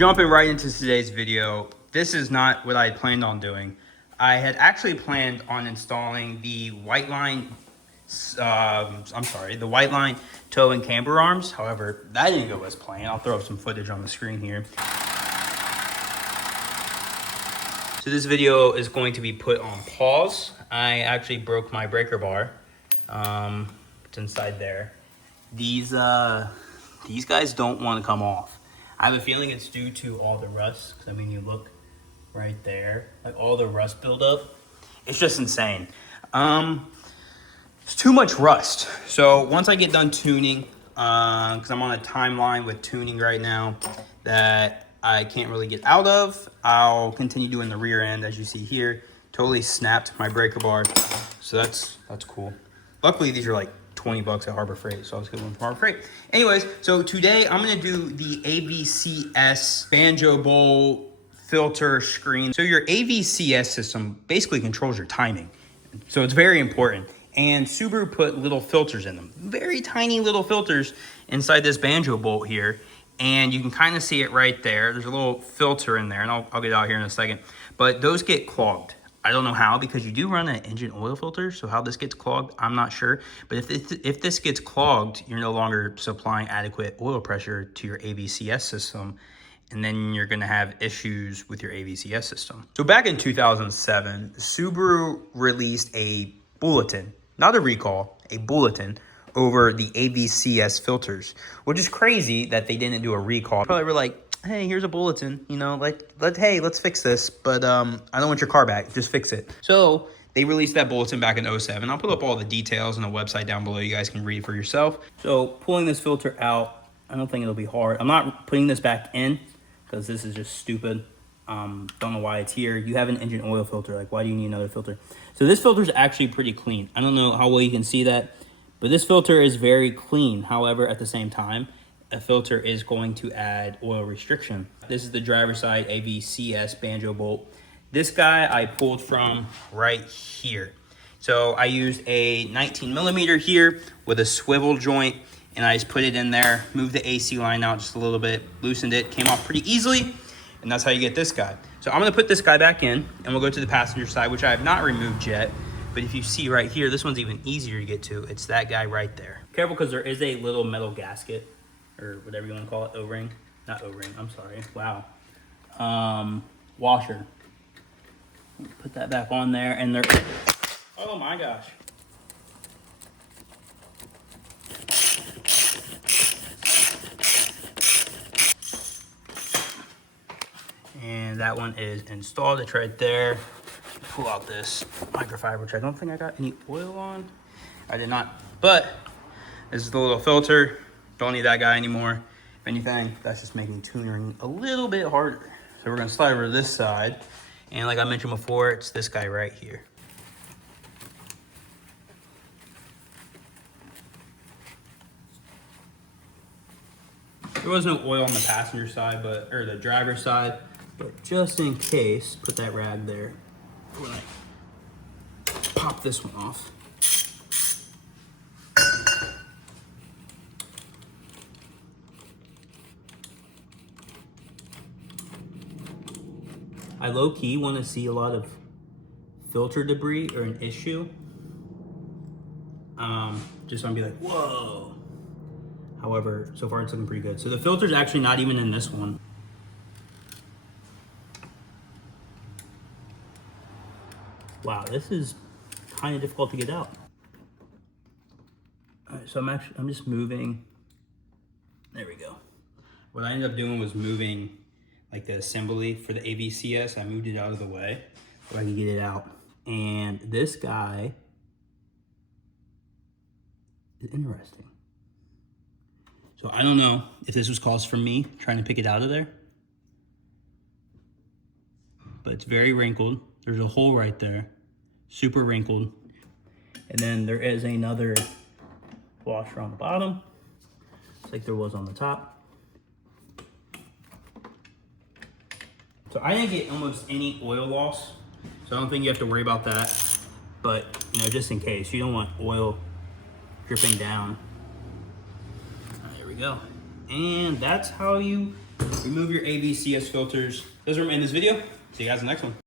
Jumping right into today's video, this is not what I had planned on doing. I had actually planned on installing the white line, the white line tow and camber arms. However, that didn't go as planned. I'll throw up some footage on the screen here. So this video is going to be put on pause. I actually broke my breaker bar. It's inside there. These guys don't want to come off. I have a feeling it's due to all the rust. Cause I mean, you look right there, like all the rust buildup. It's just insane. It's too much rust. So once I get done tuning, cause I'm on a timeline with tuning right now that I can't really get out of, I'll continue doing the rear end. As you see here, totally snapped my breaker bar. So that's cool. Luckily, these are like 20 bucks at Harbor Freight, so I was getting one from Harbor Freight. Anyways, so today I'm gonna do the AVCS banjo bowl filter screen. So your AVCS system basically controls your timing. So it's very important. And Subaru put little filters in them, very tiny little filters inside this banjo bolt here. And you can kind of see it right there. There's a little filter in there, and I'll get out here in a second. But those get clogged. I don't know how, because you do run an engine oil filter, so how this gets clogged, I'm not sure. But if this gets clogged, you're no longer supplying adequate oil pressure to your AVCS system, and then you're gonna have issues with your AVCS system. So back in 2007, Subaru released a bulletin, not a recall, a bulletin, over the AVCS filters, which is crazy that they didn't do a recall. Probably were like, hey, here's a bulletin, you know, hey, let's fix this, but I don't want your car back, just fix it. So they released that bulletin back in 2007. I'll put up all the details on the website down below. You guys can read for yourself. So pulling this filter out, I don't think it'll be hard. I'm not putting this back in because this is just stupid. Don't know why it's here. You have an engine oil filter. Like, why do you need another filter? So this filter is actually pretty clean. I don't know how well you can see that, but this filter is very clean. However, at the same time, a filter is going to add oil restriction. This is the driver's side AVCS banjo bolt. This guy I pulled from right here. So I used a 19 millimeter here with a swivel joint, and I just put it in there, moved the AC line out just a little bit, loosened it, came off pretty easily, and that's how you get this guy. So I'm gonna put this guy back in, and we'll go to the passenger side, which I have not removed yet. But if you see right here, this one's even easier to get to. It's that guy right there. Careful, because there is a little metal gasket, or whatever you want to call it, O-ring. Not O-ring, I'm sorry. Wow. Washer. Put that back on there, and there. Oh my gosh. And that one is installed. It's right there. Pull out this microfiber, which I don't think I got any oil on. I did not, but this is the little filter. Don't need that guy anymore. If anything, that's just making tuning a little bit harder. So we're gonna slide over to this side. And like I mentioned before, it's this guy right here. There was no oil on the passenger side, or the driver's side, but just in case, put that rag there. When I pop this one off. I low-key want to see a lot of filter debris or an issue. Just want to be like, whoa. However, so far it's looking pretty good. So the filter's actually not even in this one. Wow, this is kind of difficult to get out. All right, so I'm just moving. There we go. What I ended up doing was moving like the assembly for the AVCS. I moved it out of the way so I could get it out. And this guy is interesting. So I don't know if this was caused from me trying to pick it out of there, but it's very wrinkled. There's a hole right there, super wrinkled. And then there is another washer on the bottom, just like there was on the top. So I didn't get almost any oil loss, so I don't think you have to worry about that. But, you know, just in case, you don't want oil dripping down. There we go. And that's how you remove your AVCS filters. Those are in this video. See you guys in the next one.